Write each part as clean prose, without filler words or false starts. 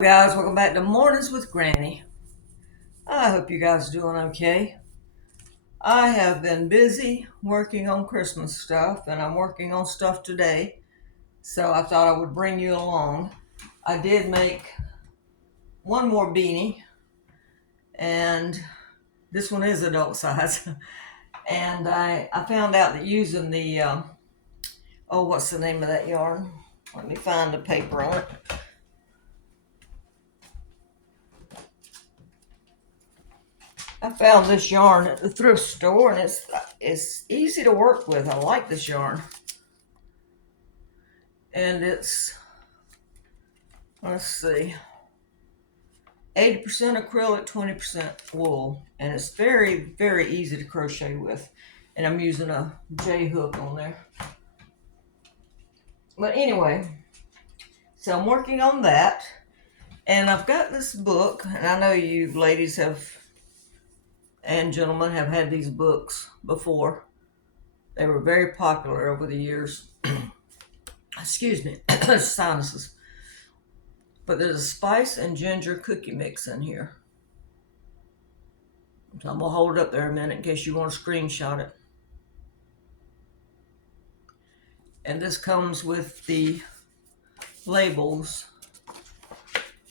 Guys, welcome back to Mornings with Granny. I hope you guys are doing okay. I have been busy working on Christmas stuff, and I'm working on stuff today, so I thought I would bring you along. I did make one more beanie, and this one is adult size. And I found out that using the, what's the name of that yarn? Let me find the paper on it. I found this yarn at the thrift store, and it's easy to work with. I like this yarn. And it's, let's see, 80% acrylic, 20% wool, and it's very, very easy to crochet with. And I'm using a J hook on there. But anyway, so I'm working on that, and I've got this book, and I know you ladies have and gentlemen have had these books before. They were very popular over the years. Excuse me, sinuses. But there's a spice and ginger cookie mix in here. So I'm going to hold it up there a minute in case you want to screenshot it. And this comes with the labels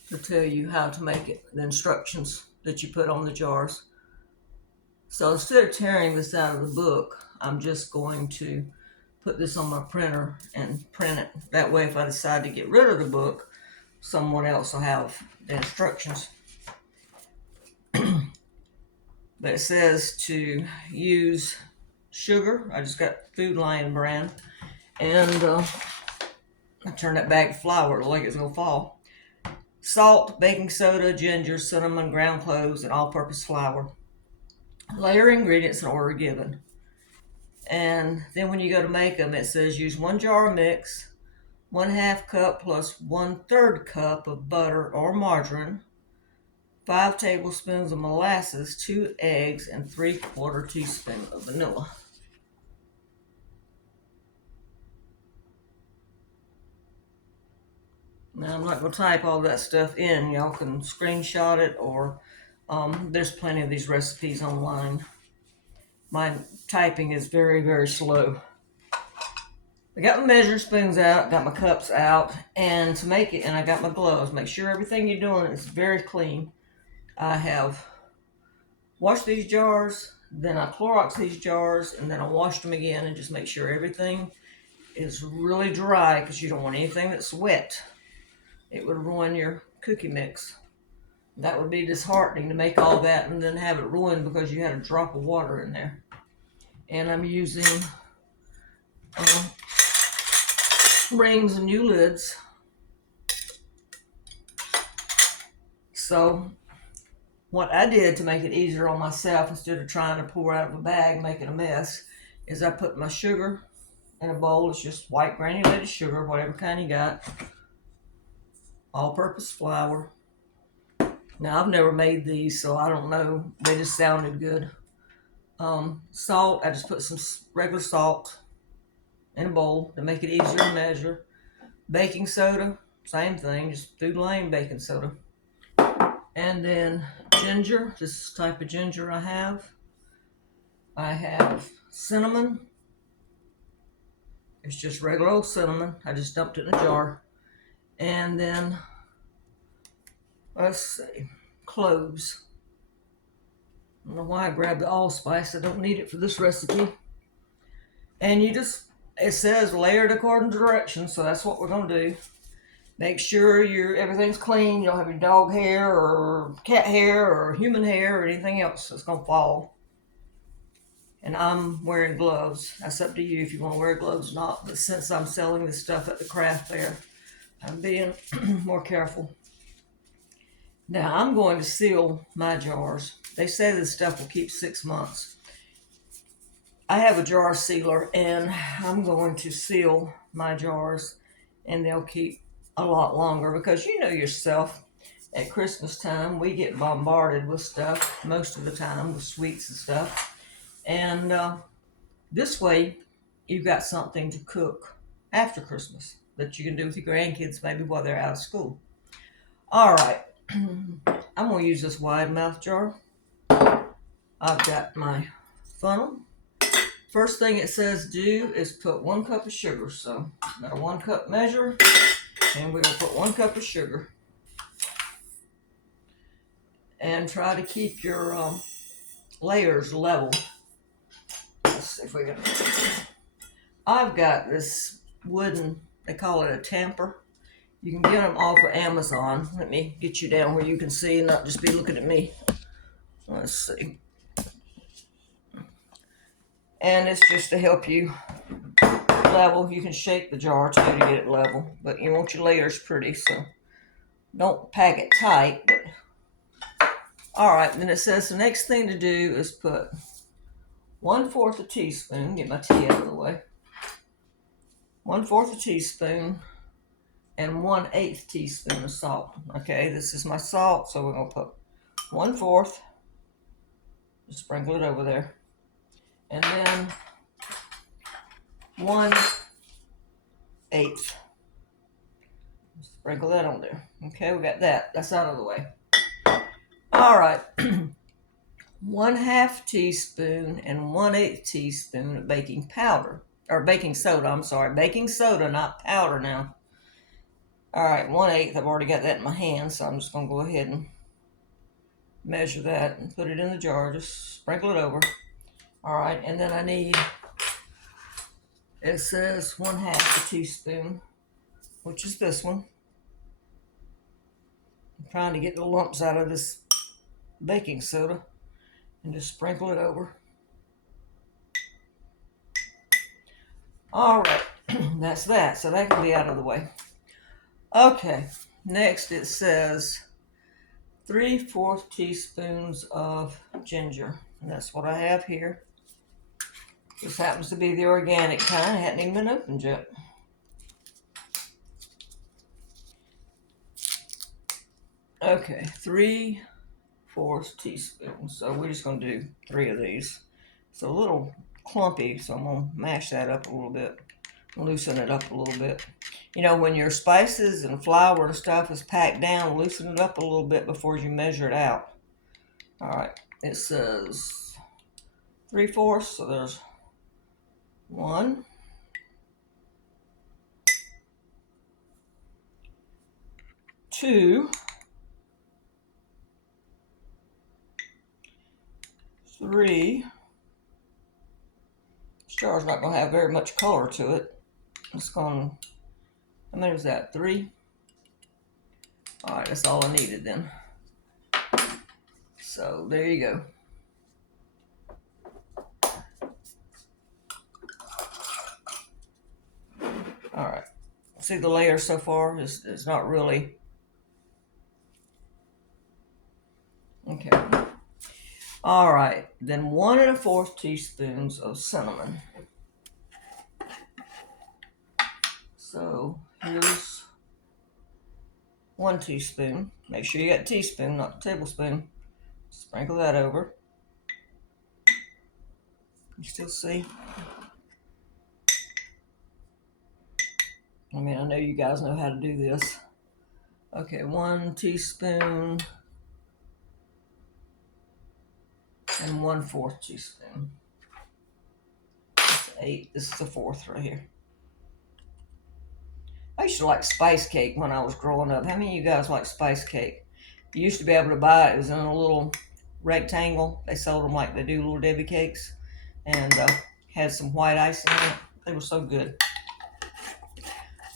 to tell you how to make it, the instructions that you put on the jars. So instead of tearing this out of the book, I'm just going to put this on my printer and print it. That way, if I decide to get rid of the book, someone else will have the instructions. But it says to use sugar. I just got Food Lion brand. And I turn it back to flour like it's going to fall. Salt, baking soda, ginger, cinnamon, ground cloves, and all-purpose flour. Layer ingredients in order given. And then when you go to make them, it says use 1 jar of mix, 1/2 cup plus 1/3 cup of butter or margarine, 5 tablespoons of molasses, 2 eggs, and 3/4 teaspoon of vanilla. Now, I'm not going to type all that stuff in. Y'all can screenshot it, or there's plenty of these recipes online. My typing is very, very slow. I got my measuring spoons out, got my cups out, and to make it, and I got my gloves. Make sure everything you're doing is very clean. I have washed these jars, then I Clorox these jars, and then I washed them again, and just make sure everything is really dry, because you don't want anything that's wet. It would ruin your cookie mix. That would be disheartening to make all that and then have it ruined because you had a drop of water in there. And I'm using rings and new lids. So what I did to make it easier on myself, instead of trying to pour out of a bag making a mess, is I put my sugar in a bowl. It's just white granulated sugar, whatever kind you got, all-purpose flour. Now, I've never made these, so I don't know. They just sounded good. Salt, I just put some regular salt in a bowl to make it easier to measure. Baking soda, same thing, just Food Lion baking soda. And then ginger, this type of ginger I have. I have cinnamon. It's just regular old cinnamon. I just dumped it in a jar. And then, let's see, cloves. I don't know why I grabbed the allspice. I don't need it for this recipe. And it says layered according to directions, so that's what we're going to do. Make sure everything's clean. You don't have your dog hair or cat hair or human hair or anything else that's going to fall. And I'm wearing gloves. That's up to you if you want to wear gloves or not. But since I'm selling this stuff at the craft fair, I'm being more careful. Now, I'm going to seal my jars. They say this stuff will keep 6 months. I have a jar sealer, and I'm going to seal my jars, and they'll keep a lot longer, because you know yourself, at Christmas time, we get bombarded with stuff most of the time, with sweets and stuff. And this way, you've got something to cook after Christmas that you can do with your grandkids maybe while they're out of school. All right, I'm gonna use this wide mouth jar. I've got my funnel. First thing it says do is put 1 cup of sugar. So got a 1 cup measure, and we're gonna put 1 cup of sugar. And try to keep your layers level. Let's see if we can. I've got this wooden, they call it a tamper. You can get them off of Amazon. Let me get you down where you can see and not just be looking at me. Let's see. And it's just to help you level. You can shake the jar too to get it level, but you want your layers pretty, so don't pack it tight. But all right, then it says the next thing to do is put 1/4 a teaspoon. Get my tea out of the way. 1/4 a teaspoon and 1/8 teaspoon of salt. Okay, this is my salt, so we're gonna put 1/4. Just sprinkle it over there, and then 1/8. Sprinkle that on there. Okay, we got that. That's out of the way. All right. 1/2 teaspoon and 1/8 teaspoon of baking powder, or baking soda. I'm sorry, baking soda, not powder now. All right, 1/8. I've already got that in my hand, so I'm just gonna go ahead and measure that and put it in the jar. Just sprinkle it over. All right, and then I need, it says 1/2 a teaspoon, which is this one. I'm trying to get the lumps out of this baking soda and just sprinkle it over. All right, that's that. So that can be out of the way. Okay, next it says 3/4 teaspoons of ginger. And that's what I have here. This happens to be the organic kind. It hadn't even been opened yet. Okay, 3/4 teaspoons. So we're just going to do 3 of these. It's a little clumpy, so I'm going to mash that up a little bit. Loosen it up a little bit. You know, when your spices and flour and stuff is packed down, loosen it up a little bit before you measure it out. All right, it says 3/4, so there's 1, 2, 3. This jar's not going to have very much color to it. It's going to, how many was that? 3? All right, that's all I needed then. So there you go. All right. See the layer so far? It's not really. Okay. All right. Then 1 1/4 teaspoons of cinnamon. So here's 1 teaspoon. Make sure you got a teaspoon, not a tablespoon. Sprinkle that over. You still see? I mean, I know you guys know how to do this. Okay, 1 teaspoon and 1/4 teaspoon. That's 8. This is the 4th right here. I used to like spice cake when I was growing up. How many of you guys like spice cake? You used to be able to buy it. It was in a little rectangle. They sold them like they do Little Debbie cakes, and had some white icing in it. They were so good.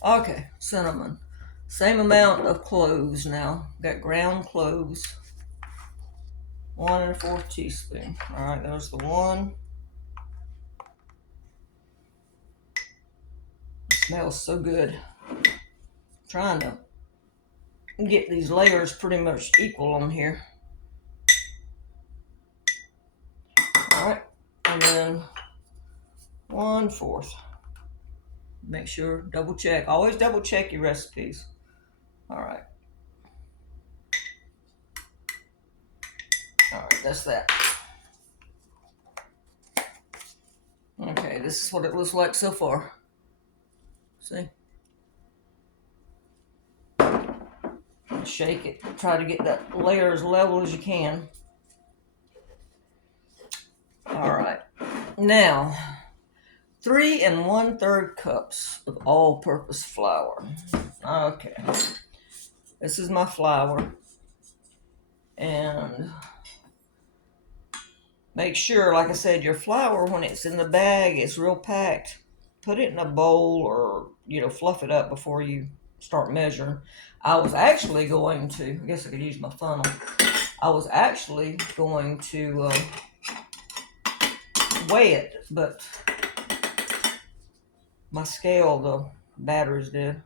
Okay, cinnamon. Same amount of cloves now. Got ground cloves. 1 1/4 teaspoon. All right, there's the 1. It smells so good. I'm trying to get these layers pretty much equal on here. All right, and then 1/4. Make sure, double check. Always double check your recipes. All right. All right, that's that. Okay, this is what it looks like so far. See? shake it. Try to get that layer as level as you can. All right. Now, 3 1/3 cups of all-purpose flour. Okay. This is my flour. And make sure, like I said, your flour, when it's in the bag, it's real packed. Put it in a bowl or, fluff it up before you start measuring. I was actually going to, I guess I could use my funnel. I was actually going to weigh it, but my scale, the batteries did.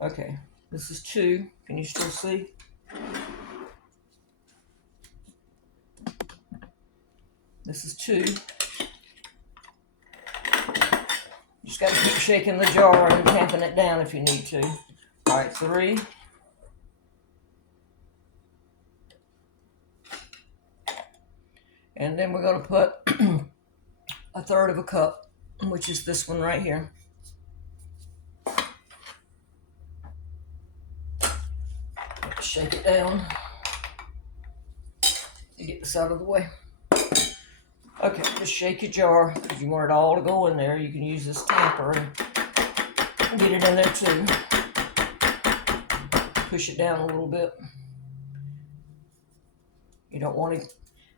Okay, this is 2. Can you still see? This is 2. Just got to keep shaking the jar and tamping it down if you need to. All right, 3. And then we're going to put 1/3 cup, which is this one right here. Shake it down. You get this out of the way. Okay, just shake your jar. If you want it all to go in there, you can use this tamper and get it in there too. Push it down a little bit. You don't want to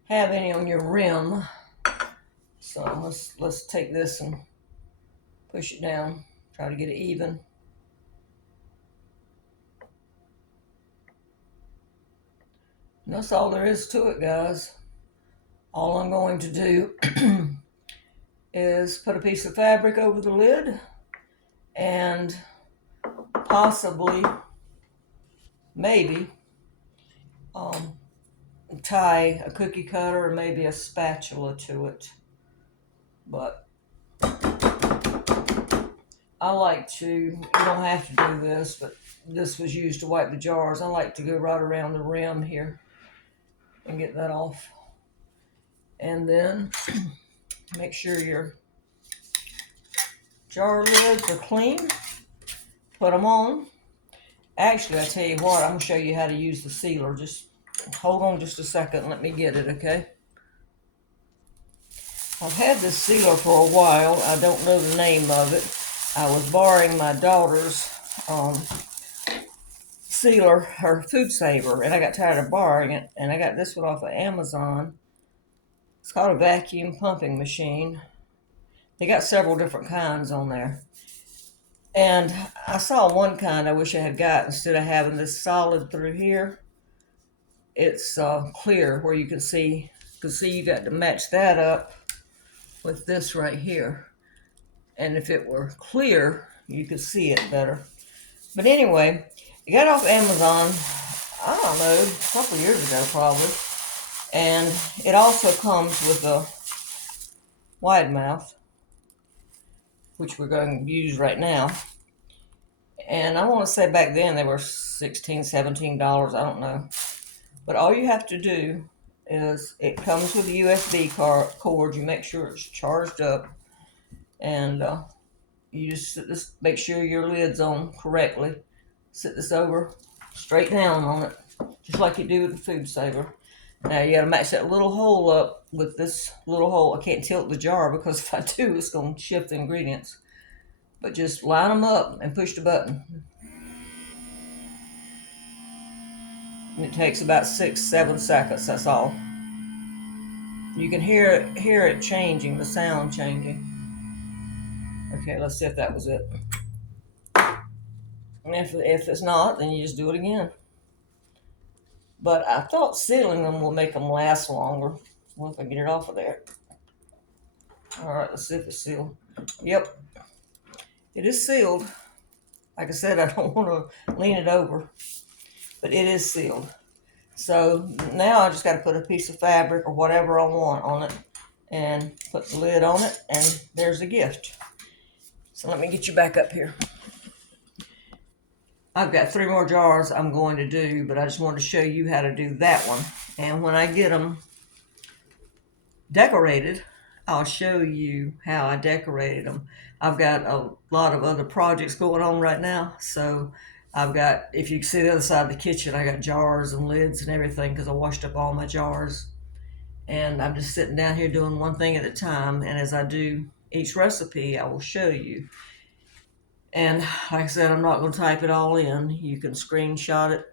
have any on your rim. So let's take this and push it down. Try to get it even. And that's all there is to it, guys. All I'm going to do is put a piece of fabric over the lid and possibly, maybe, tie a cookie cutter or maybe a spatula to it. But I like to, you don't have to do this, but this was used to wipe the jars. I like to go right around the rim here and get that off. And then make sure your jar lids are clean. Put them on. Actually, I tell you what, I'm going to show you how to use the sealer. Just hold on just a second and let me get it, okay? I've had this sealer for a while. I don't know the name of it. I was borrowing my daughter's sealer, her food saver, and I got tired of borrowing it, and I got this one off of Amazon. It's called a vacuum pumping machine. They got several different kinds on there. And I saw one kind I wish I had got instead of having this solid through here. It's clear where you can see you got to match that up with this right here. And if it were clear, you could see it better. But anyway, I got it off Amazon, I don't know, a couple years ago probably. And it also comes with a wide mouth, which we're going to use right now. And I want to say back then they were $16, $17, I don't know. But all you have to do is, it comes with a USB cord. You make sure it's charged up. And you just make sure your lid's on correctly. Sit this over straight down on it, just like you do with the food saver. Now you got to match that little hole up with this little hole. I can't tilt the jar because if I do, it's going to shift the ingredients. But just line them up and push the button. And it takes about 6-7 seconds, that's all. You can hear it changing, the sound changing. Okay, let's see if that was it. And if it's not, then you just do it again. But I thought sealing them will make them last longer. Well, if I get it off of there. All right, let's see if it's sealed. Yep, it is sealed. Like I said, I don't want to lean it over, but it is sealed. So now I just got to put a piece of fabric or whatever I want on it and put the lid on it, and there's the gift. So let me get you back up here. I've got 3 more jars I'm going to do, but I just wanted to show you how to do that one. And when I get them decorated, I'll show you how I decorated them. I've got a lot of other projects going on right now, so I've got, if you can see the other side of the kitchen, I got jars and lids and everything because I washed up all my jars. And I'm just sitting down here doing one thing at a time. And as I do each recipe, I will show you. And like I said, I'm not going to type it all in. You can screenshot it,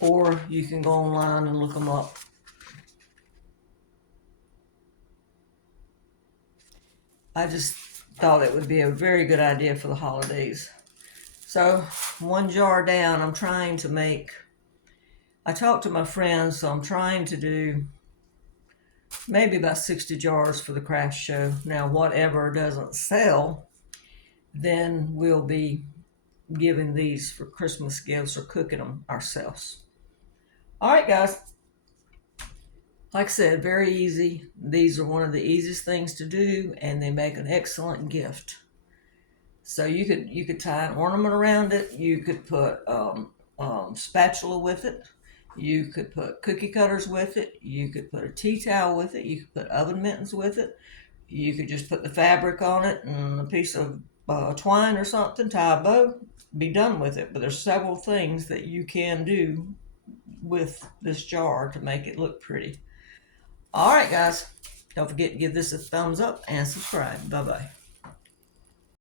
or you can go online and look them up. I just thought it would be a very good idea for the holidays. So, one jar down, I'm trying to make, I talked to my friends, so I'm trying to do maybe about 60 jars for the craft show. Now, whatever doesn't sell, then we'll be giving these for Christmas gifts or cooking them ourselves. All right, guys. Like I said, very easy. These are one of the easiest things to do, and they make an excellent gift. So you could tie an ornament around it. You could put spatula with it. You could put cookie cutters with it. You could put a tea towel with it. You could put oven mittens with it. You could just put the fabric on it and a piece of twine or something, tie a bow, be done with it. But there's several things that you can do with this jar to make it look pretty. All right, guys. Don't forget to give this a thumbs up and subscribe. Bye-bye.